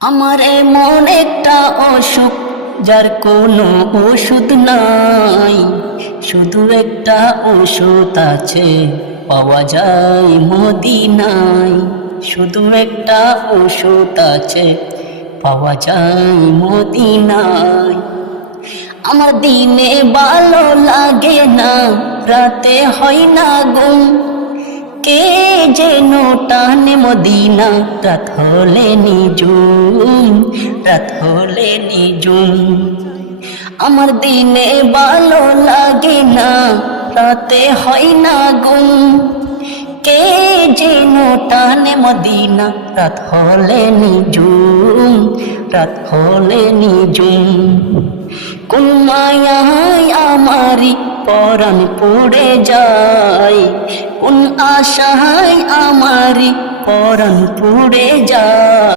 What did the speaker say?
আমার এমন একটা অসুখ যার কোনো ওষুধ নাই, শুধু একটা ওষুধ আছে পাওয়া যায় মদিনায়। শুধু একটা ওষুধ আছে পাওয়া যায় মদিনায়। আমার দিনে ভালো লাগে না, রাতে হয় না ঘুম, কে যেন টানে মদিনা, রাত হলে নিজুম, রাত হলে নিজুম। আমার দিনে ভালো লাগে না, রাতে হয় না ঘুম, কে যেন টানে মদিনা, রাত হলে নিজুম, রাত হলে নিজুম। কোন মায়ায় আমারি পরাণ পড়ে যায়, কোন আশায় আমারি পরাণ পড়ে যায়।